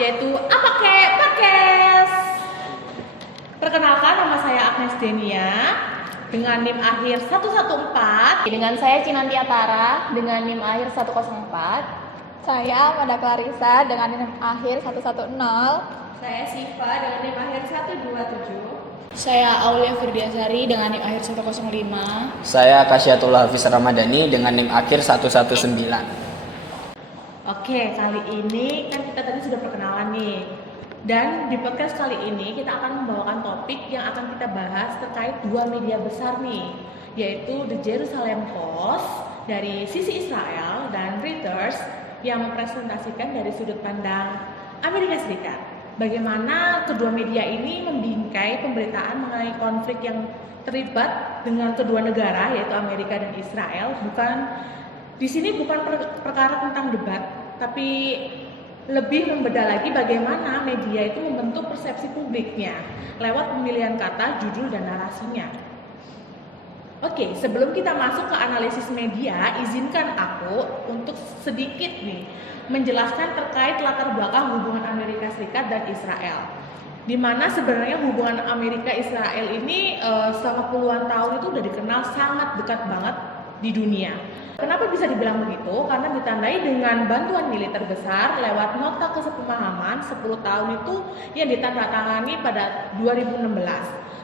yaitu Apa Kek Podcast. Perkenalkan, nama saya Agnes Denia dengan NIM akhir 114. Dengan saya Cinantia Tara dengan NIM akhir 104. Saya Mada Clarissa dengan NIM akhir 110. Saya Siva dengan NIM akhir 127. Saya Aulia Firdiasari dengan NIM akhir 105. Saya Kasyatul Hafiz Ramadhani dengan NIM akhir 119. Oke, kali ini kan kita tadi sudah perkenalan nih. Dan di podcast kali ini kita akan membawakan topik yang akan kita bahas terkait dua media besar nih, yaitu The Jerusalem Post dari sisi Israel dan Reuters yang mempresentasikan dari sudut pandang Amerika Serikat. Bagaimana kedua media ini membingkai pemberitaan mengenai konflik yang terlibat dengan kedua negara, yaitu Amerika dan Israel. Di sini bukan perkara tentang debat, tapi lebih membedah lagi bagaimana media itu membentuk persepsi publiknya lewat pemilihan kata, judul, dan narasinya. Oke, sebelum kita masuk ke analisis media, izinkan aku untuk sedikit nih menjelaskan terkait latar belakang hubungan Amerika Serikat dan Israel. Di mana sebenarnya hubungan Amerika Israel ini selama puluhan tahun itu udah dikenal sangat dekat banget di dunia. Kenapa bisa dibilang begitu? Karena ditandai dengan bantuan militer besar lewat nota kesepemahaman 10 tahun itu yang ditandatangani pada 2016.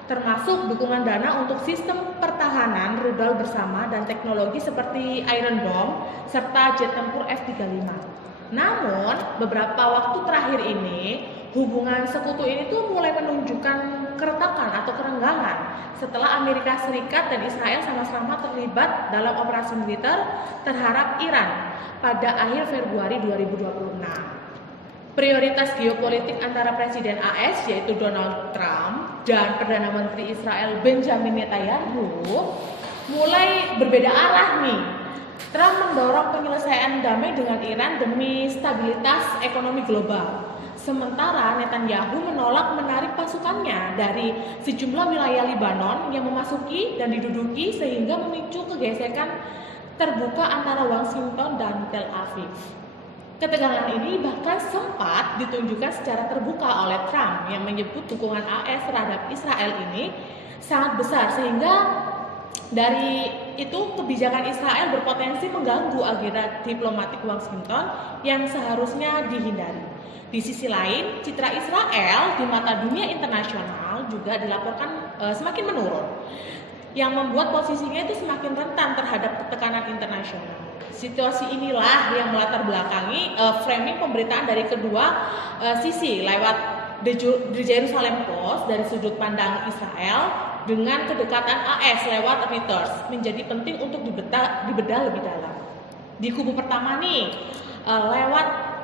Termasuk dukungan dana untuk sistem pertahanan rudal bersama dan teknologi seperti Iron Dome serta jet tempur F-35. Namun, beberapa waktu terakhir ini, hubungan sekutu ini tuh mulai menunjukkan keretakan atau kerenggangan setelah Amerika Serikat dan Israel sama-sama terlibat dalam operasi militer terhadap Iran pada akhir Februari 2026. Prioritas geopolitik antara Presiden AS yaitu Donald Trump dan Perdana Menteri Israel Benjamin Netanyahu mulai berbeda arah nih. Trump mendorong penyelesaian damai dengan Iran demi stabilitas ekonomi global. Sementara Netanyahu menolak menarik pasukannya dari sejumlah wilayah Lebanon yang memasuki dan diduduki sehingga memicu kegesekan terbuka antara Washington dan Tel Aviv. Ketegangan ini bahkan sempat ditunjukkan secara terbuka oleh Trump yang menyebut dukungan AS terhadap Israel ini sangat besar sehingga dari itu kebijakan Israel berpotensi mengganggu agenda diplomatik Washington yang seharusnya dihindari. Di sisi lain, citra Israel di mata dunia internasional juga dilaporkan semakin menurun, yang membuat posisinya itu semakin rentan terhadap tekanan internasional. Situasi inilah yang melatar belakangi framing pemberitaan dari kedua sisi lewat The Jerusalem Post dari sudut pandang Israel dengan kedekatan AS lewat Reuters menjadi penting untuk dibedah lebih dalam. Di kubu pertama nih, lewat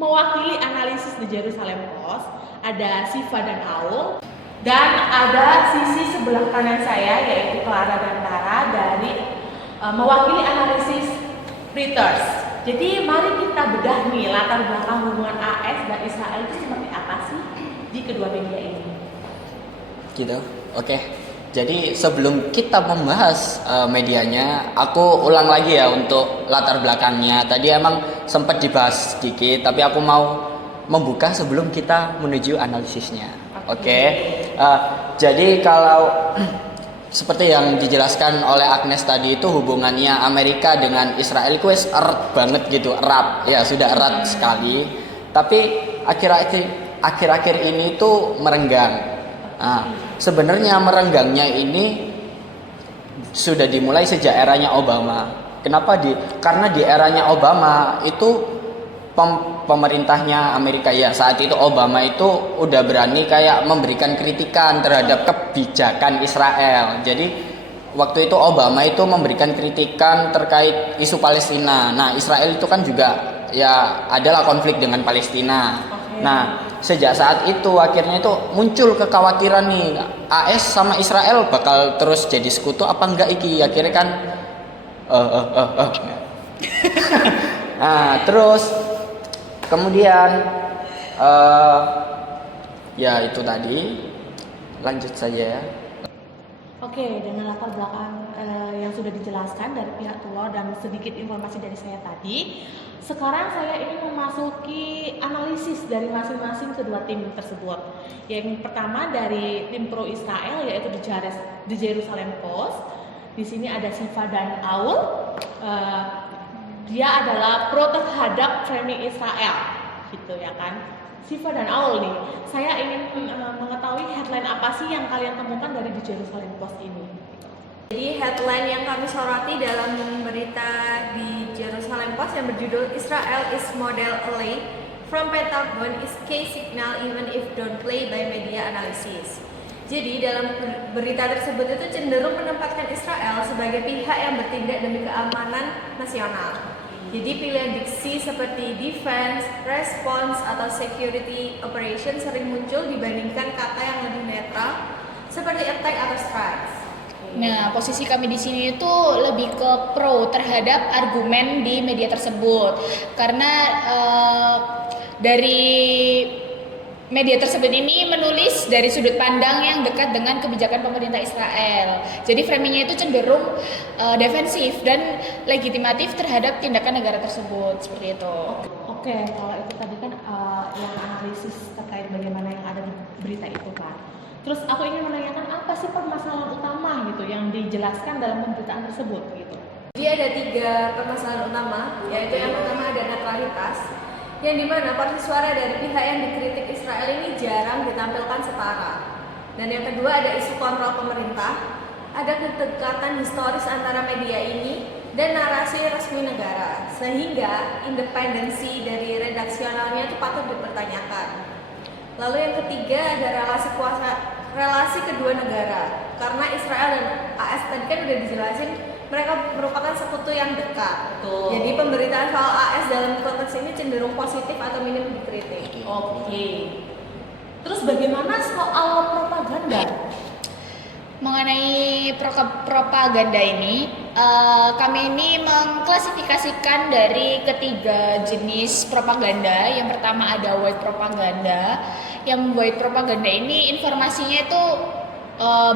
mewakili analisis di Jerusalem Post ada Siva dan Aul, dan ada sisi sebelah kanan saya yaitu Clara dan Tara dari mewakili analisis Reuters. Jadi mari kita bedah nih latar belakang hubungan AS dan Israel itu seperti apa sih di kedua media ini. Gitu, oke. Jadi sebelum kita membahas medianya, aku ulang lagi ya untuk latar belakangnya. Tadi emang sempat dibahas sedikit, tapi aku mau membuka sebelum kita menuju analisisnya. Oke. Jadi kalau seperti yang dijelaskan oleh Agnes tadi itu hubungannya Amerika dengan Israel itu erat banget gitu, erat. Ya sudah erat sekali. Tapi akhir-akhir ini itu merenggang. Nah, sebenarnya merenggangnya ini sudah dimulai sejak eranya Obama. Kenapa? Karena di eranya Obama itu pemerintahnya Amerika ya saat itu Obama itu udah berani kayak memberikan kritikan terhadap kebijakan Israel. Jadi waktu itu Obama itu memberikan kritikan terkait isu Palestina. Nah, Israel itu kan juga ya adalah konflik dengan Palestina. Nah, sejak saat itu akhirnya itu muncul kekhawatiran nih AS sama Israel bakal terus jadi sekutu apa enggak iki, akhirnya kan Nah, terus kemudian ya itu tadi lanjut saja ya. Oke, dengan latar belakang yang sudah dijelaskan dari pihak Tulor dan sedikit informasi dari saya tadi, sekarang saya ingin memasuki analisis dari masing-masing kedua tim tersebut. Yang pertama dari tim pro Israel, yaitu di Jerusalem Post. Di sini ada Siva dan Aul. Dia adalah pro terhadap framing Israel, gitu ya kan. Siva dan Aul nih, saya ingin mengetahui headline apa sih yang kalian temukan dari di Jerusalem Post ini. Jadi headline yang kami soroti dalam berita di Jerusalem Post yang berjudul Israel is model away from Pentagon is key signal even if don't play by media analysis. Jadi dalam berita tersebut itu cenderung menempatkan Israel sebagai pihak yang bertindak demi keamanan nasional. Jadi pilihan diksi seperti defense, response, atau security operation sering muncul dibandingkan kata yang lebih netral seperti attack atau strikes. Nah, posisi kami di sini itu lebih ke pro terhadap argumen di media tersebut, karena dari media tersebut ini menulis dari sudut pandang yang dekat dengan kebijakan pemerintah Israel. Jadi framingnya itu cenderung defensif dan legitimatif terhadap tindakan negara tersebut, seperti itu. Oke, kalau itu tadi kan yang analisis terkait bagaimana yang ada di berita itu kan. Terus aku ingin menanyakan apa sih permasalahan utama gitu yang dijelaskan dalam pemberitaan tersebut gitu. Jadi ada 3 permasalahan utama, yaitu yang pertama ada netralitas, yang dimana porsi suara dari pihak yang dikritik Israel ini jarang ditampilkan setara. Dan yang kedua ada isu kontrol pemerintah, ada kedekatan historis antara media ini dan narasi resmi negara, sehingga independensi dari redaksionalnya itu patut dipertanyakan. Lalu yang ketiga ada relasi kedua negara, karena Israel dan AS tadi kan udah dijelasin mereka merupakan sekutu yang dekat. Betul. Jadi pemberitaan soal AS dalam konteks ini cenderung positif atau minim dikritik. Oke. Terus bagaimana soal propaganda? Mengenai propaganda ini, kami ini mengklasifikasikan dari ketiga jenis propaganda. Yang pertama ada white propaganda. Yang white propaganda ini informasinya itu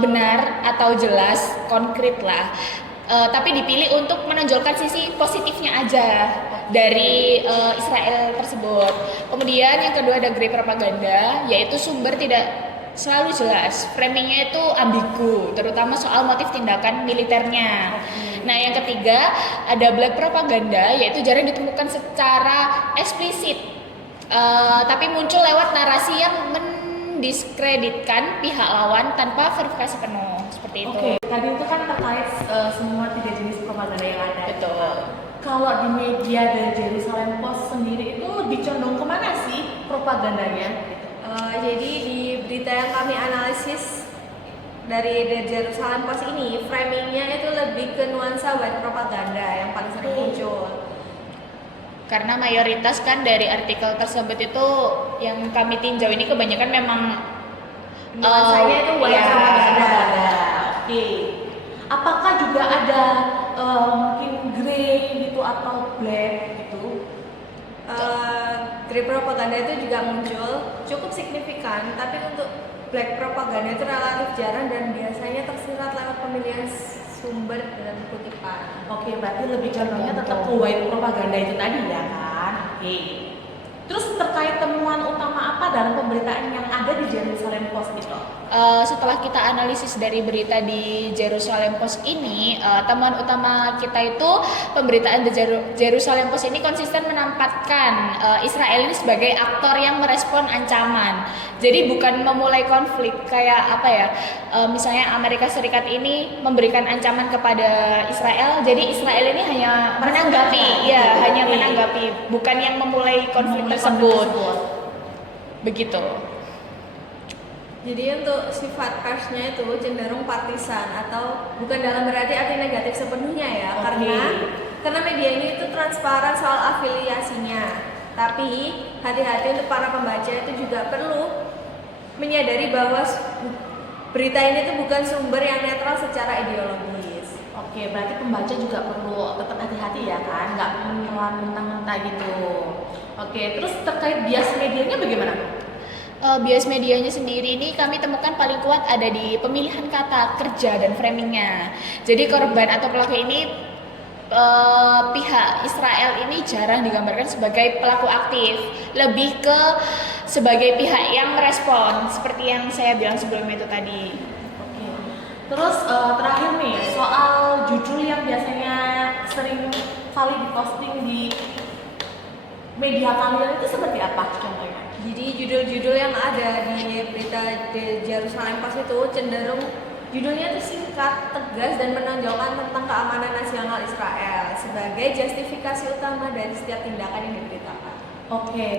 benar atau jelas, konkret lah. Tapi dipilih untuk menonjolkan sisi positifnya aja dari Israel tersebut. Kemudian yang kedua ada grey propaganda, yaitu sumber tidak selalu jelas, framingnya itu ambigu, terutama soal motif tindakan militernya. Nah yang ketiga ada black propaganda, yaitu jarang ditemukan secara eksplisit, tapi muncul lewat narasi yang mendiskreditkan pihak lawan tanpa verifikasi penuh. Seperti itu. Oke, tadi itu kan terkait semua 3 jenis propaganda yang ada. Betul. Kalau di media dari Jerusalem Post sendiri itu lebih condong kemana sih propagandanya? Jadi di berita yang kami analisis dari The Jerusalem Post ini, framingnya itu lebih ke nuansa white propaganda yang paling sering muncul. Karena mayoritas kan dari artikel tersebut itu yang kami tinjau ini kebanyakan memang Nuansanya itu white propaganda. Oke. Apakah juga ada mungkin grey gitu atau black gitu? Grey propaganda itu juga muncul cukup signifikan, tapi untuk black propaganda itu relatif jarang dan biasanya tersirat lewat pemilihan sumber dan kutipan. Oke, berarti lebih condongnya tetap ke white propaganda itu tadi ya kan? Oke. Terus terkait temuan utama apa dalam pemberitaan yang ada di Jerusalem Post itu? Setelah kita analisis dari berita di Jerusalem Post ini, temuan utama kita itu pemberitaan di Jerusalem Post ini konsisten menempatkan Israel ini sebagai aktor yang merespon ancaman. Jadi bukan memulai konflik kayak apa ya? Misalnya Amerika Serikat ini memberikan ancaman kepada Israel, jadi Israel ini hanya menanggapi, ya hanya menanggapi, bukan yang memulai konflik tersebut. Begitu. Jadi untuk sifat persnya itu cenderung partisan atau bukan dalam berarti arti negatif sepenuhnya ya, karena media ini itu transparan soal afiliasinya. Tapi hati-hati untuk para pembaca itu juga perlu menyadari bahwa berita ini tuh bukan sumber yang netral secara ideologis. Oke, berarti pembaca juga perlu tetap hati-hati ya kan, nggak menelan mentah-mentah gitu. Oke, terus terkait bias medianya bagaimana? Bias medianya sendiri ini kami temukan paling kuat ada di pemilihan kata kerja dan framingnya. Jadi korban atau pelaku ini pihak Israel ini jarang digambarkan sebagai pelaku aktif, lebih ke sebagai pihak yang merespon seperti yang saya bilang sebelumnya itu tadi. Oke. Terus terakhir nih soal judul yang biasanya sering kali diposting di media kalian itu seperti apa contohnya? Jadi judul-judul yang ada di berita di Jerusalem Post itu cenderung judulnya itu singkat, tegas, dan menonjolkan tentang keamanan nasional Israel sebagai justifikasi utama dari setiap tindakan yang diberitakan. Oke,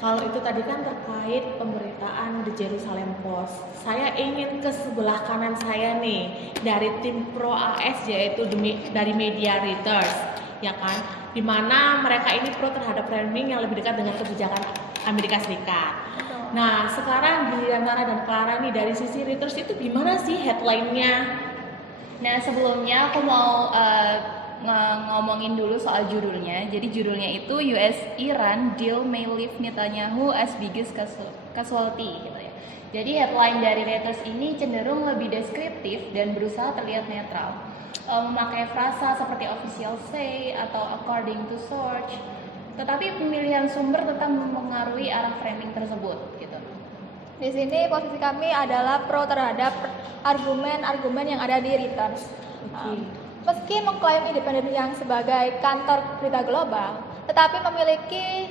kalau itu tadi kan terkait pemberitaan di Jerusalem Post. Saya ingin ke sebelah kanan saya nih dari tim Pro AS yaitu dari Media Reuters, ya kan? Di mana mereka ini pro terhadap framing yang lebih dekat dengan kebijakan Amerika Serikat. Nah, sekarang Giliana dan Clara nih dari sisi Reuters itu gimana sih headline-nya? Nah, sebelumnya aku mau ngomongin dulu soal judulnya. Jadi judulnya itu US-Iran deal may leave Netanyahu as biggest casualty gitu ya. Jadi headline dari Reuters ini cenderung lebih deskriptif dan berusaha terlihat netral. Memakai frasa seperti official say atau according to source. Tetapi pemilihan sumber tetap mempengaruhi arah framing tersebut gitu. Di sini posisi kami adalah pro terhadap argumen-argumen yang ada di Reuters. Meski mengklaim independen yang sebagai kantor berita global, tetapi memiliki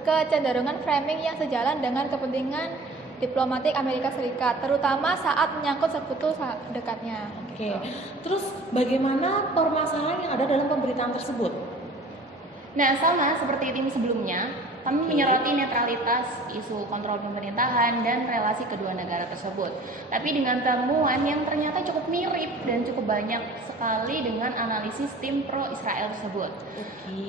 kecenderungan framing yang sejalan dengan kepentingan diplomatik Amerika Serikat, terutama saat menyangkut sekutu dekatnya. Oke. Terus bagaimana permasalahan yang ada dalam pemberitaan tersebut? Nah, sama seperti tim sebelumnya, kami menyoroti netralitas, isu kontrol pemerintahan, dan relasi kedua negara tersebut. Tapi dengan temuan yang ternyata cukup mirip dan cukup banyak sekali dengan analisis tim pro-Israel tersebut.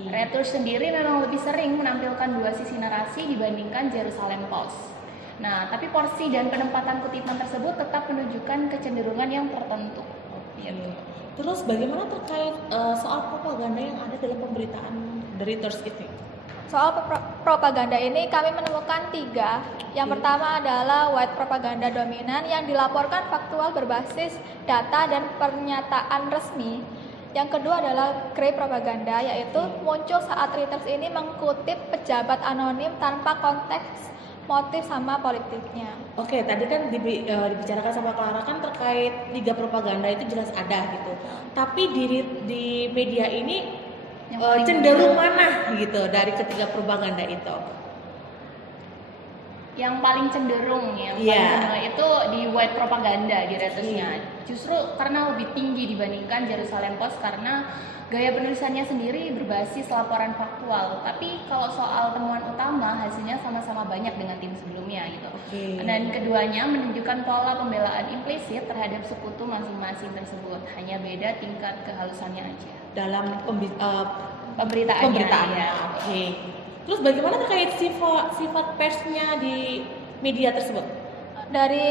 Reuters sendiri memang lebih sering menampilkan dua sisi narasi dibandingkan Jerusalem Post. Nah, tapi porsi dan penempatan kutipan tersebut tetap menunjukkan kecenderungan yang tertentu. Terus bagaimana terkait soal propaganda yang ada dalam pemberitaan dari Reuters itu? Soal propaganda ini kami menemukan 3. Yang pertama adalah white propaganda dominan yang dilaporkan faktual berbasis data dan pernyataan resmi. Yang kedua adalah grey propaganda, yaitu muncul saat Reuters ini mengutip pejabat anonim tanpa konteks motif sama politiknya. Oke, tadi kan dibicarakan sama Clara kan terkait 3 propaganda itu jelas ada gitu. Tapi di media ini cenderung mana gitu dari ketiga propaganda itu? Yang paling cenderung itu di white propaganda di Reutersnya. Justru karena lebih tinggi dibandingkan Jerusalem Post karena gaya penulisannya sendiri berbasis laporan faktual. Tapi kalau soal temuan utama hasilnya sama-sama banyak dengan tim sebelumnya gitu. Dan keduanya menunjukkan pola pembelaan implisit terhadap sekutu masing-masing tersebut. Hanya beda tingkat kehalusannya aja Dalam pemberitaannya. Ya. Oke. Terus bagaimana terkait sifat persnya di media tersebut? Dari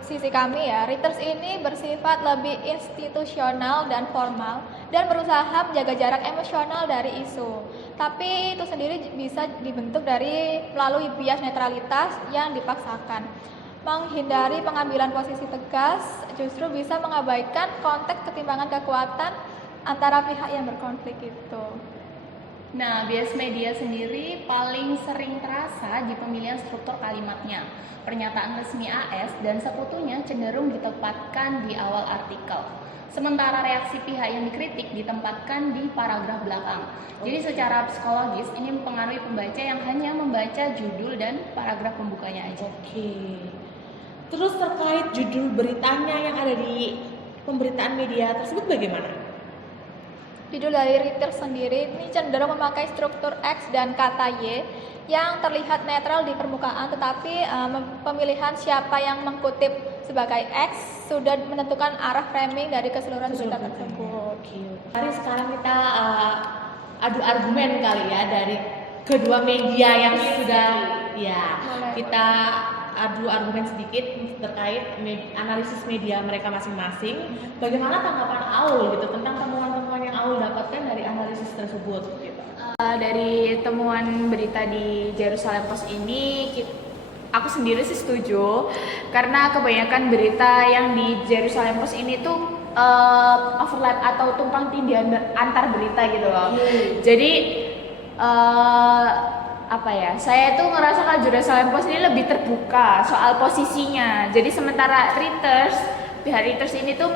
sisi kami ya, Reuters ini bersifat lebih institusional dan formal dan berusaha menjaga jarak emosional dari isu. Tapi itu sendiri bisa dibentuk melalui bias netralitas yang dipaksakan. Menghindari pengambilan posisi tegas justru bisa mengabaikan konteks ketimpangan kekuatan antara pihak yang berkonflik itu. Nah, bias media sendiri paling sering terasa di pemilihan struktur kalimatnya. Pernyataan resmi AS dan sekutunya cenderung ditempatkan di awal artikel. Sementara reaksi pihak yang dikritik ditempatkan di paragraf belakang. Jadi secara psikologis ini mempengaruhi pembaca yang hanya membaca judul dan paragraf pembukanya aja. Oke. Terus terkait judul beritanya yang ada di pemberitaan media tersebut bagaimana? Judul dari Reuters sendiri ini cenderung memakai struktur X dan kata Y yang terlihat netral di permukaan, tetapi pemilihan siapa yang mengkutip sebagai X sudah menentukan arah framing dari keseluruhan berita tersebut. Mari sekarang kita adu argumen kali ya dari kedua media yang sudah kita adu argumen sedikit terkait analisis media mereka masing-masing. Bagaimana tanggapan Aul gitu tentang temuan-temuan yang Aul dapatkan dari analisis tersebut gitu? Dari temuan berita di Jerusalem Post ini aku sendiri sih setuju karena kebanyakan berita yang di Jerusalem Post ini tuh overlap atau tumpang tindih antar berita gitu loh. Jadi apa ya? Saya tuh ngerasa kalau Jerusalem Post ini lebih terbuka soal posisinya. Jadi sementara pihak Reuters ini tuh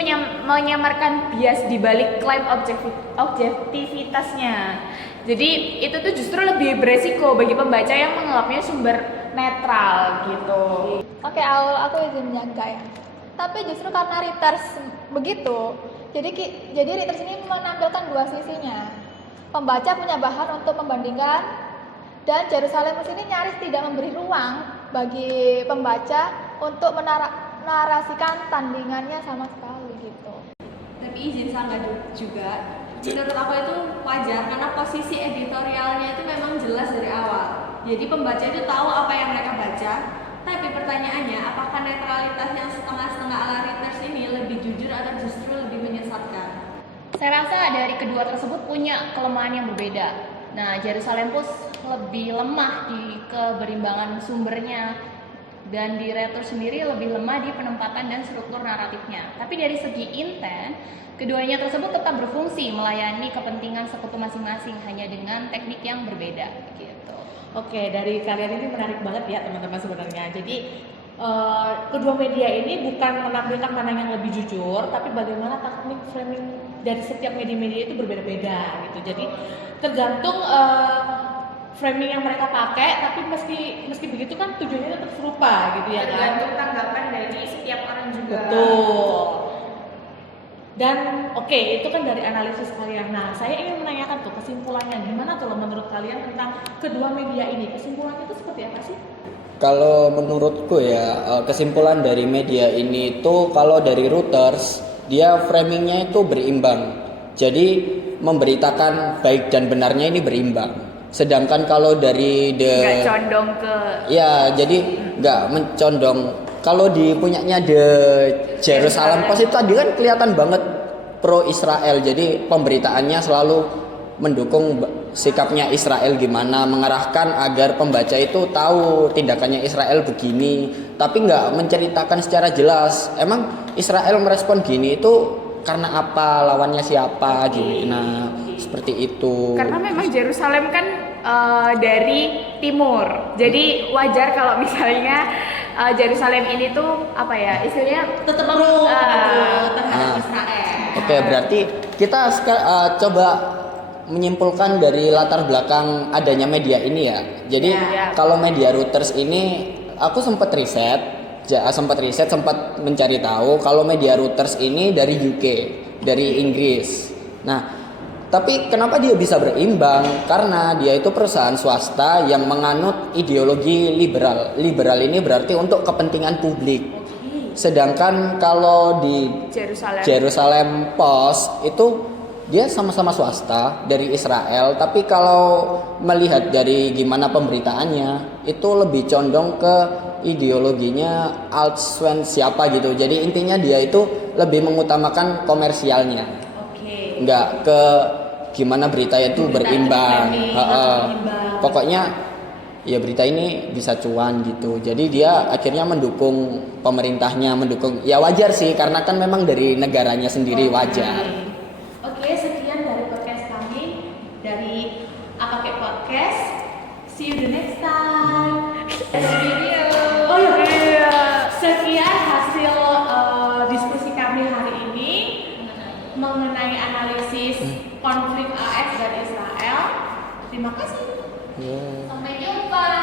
menyamarkan bias di balik klaim objektivitasnya. Jadi itu tuh justru lebih beresiko bagi pembaca yang menganggapnya sumber netral gitu. Oke, aku izin nyangka ya. Tapi justru karena Reuters begitu, jadi Reuters ini menampilkan dua sisinya. Pembaca punya bahan untuk membandingkan, dan Jerusalem Post ini nyaris tidak memberi ruang bagi pembaca untuk menarasikan tandingannya sama sekali gitu. Tapi izin sanggah juga, menurut aku itu wajar karena posisi editorialnya itu memang jelas dari awal. Jadi pembaca itu tahu apa yang mereka baca. Tapi pertanyaannya, apakah netralitas yang setengah-setengah ala Reuters ini lebih jujur atau justru lebih menyesatkan? Saya rasa dari kedua tersebut punya kelemahan yang berbeda. Nah, Jerusalem Post lebih lemah di keberimbangan sumbernya, dan di Reuters sendiri lebih lemah di penempatan dan struktur naratifnya. Tapi dari segi intent, keduanya tersebut tetap berfungsi melayani kepentingan sekutu masing-masing, hanya dengan teknik yang berbeda gitu. Oke, dari kalian ini menarik banget ya teman-teman sebenarnya. Jadi kedua media ini bukan menampilkan mana yang lebih jujur, tapi bagaimana teknik framing dari setiap media-media itu berbeda-beda gitu. Jadi tergantung framing yang mereka pakai, tapi meski begitu kan tujuannya tetap serupa gitu ya kan. Tergantung tanggapan dari setiap orang juga. Betul. Dan oke, itu kan dari analisis kalian. Nah, saya ingin menanyakan tuh kesimpulannya gimana tuh menurut kalian tentang kedua media ini? Kesimpulannya itu seperti apa sih? Kalau menurutku ya, kesimpulan dari media ini tuh kalau dari Reuters, dia framingnya itu berimbang. Jadi memberitakan baik dan benarnya ini berimbang. Sedangkan kalau dari Nggak condong ke ya, jadi nggak mencondong. Kalau di punyanya The Jerusalem Post itu tadi kan kelihatan banget pro Israel. Jadi pemberitaannya selalu mendukung sikapnya Israel gimana, mengarahkan agar pembaca itu tahu tindakannya Israel begini, tapi nggak menceritakan secara jelas. Emang Israel merespon gini itu karena apa, lawannya siapa gini. Nah, seperti itu. karena memang Jerusalem kan dari timur. Jadi wajar kalau misalnya Jerusalem ini tuh apa ya istilahnya Tetap pro terhadap Ah. Israel. Oke, berarti kita coba menyimpulkan dari latar belakang adanya media ini ya. Jadi Ya. kalau media Reuters ini aku sempat mencari tahu kalau media Reuters ini dari UK, dari Inggris. Nah, tapi kenapa dia bisa berimbang? Karena dia itu perusahaan swasta yang menganut ideologi liberal. Liberal ini berarti untuk kepentingan publik. Sedangkan kalau di Jerusalem Post itu dia sama-sama swasta dari Israel, tapi kalau melihat dari gimana pemberitaannya itu lebih condong ke ideologinya Alt-Swen siapa gitu. Jadi intinya dia itu lebih mengutamakan komersialnya. Oke. Nggak ke gimana berita itu berimbang. Pokoknya ya berita ini bisa cuan gitu. Jadi dia akhirnya mendukung pemerintahnya, mendukung ya wajar sih karena kan memang dari negaranya sendiri wajar. Oke, sekian dari podcast kami dari AKP Podcast. See you the next time. Video. Oh iya. Sekian hasil diskusi kami hari ini mengenai analisis konflik AS dan Israel. Terima kasih. Yeah. Sampai jumpa.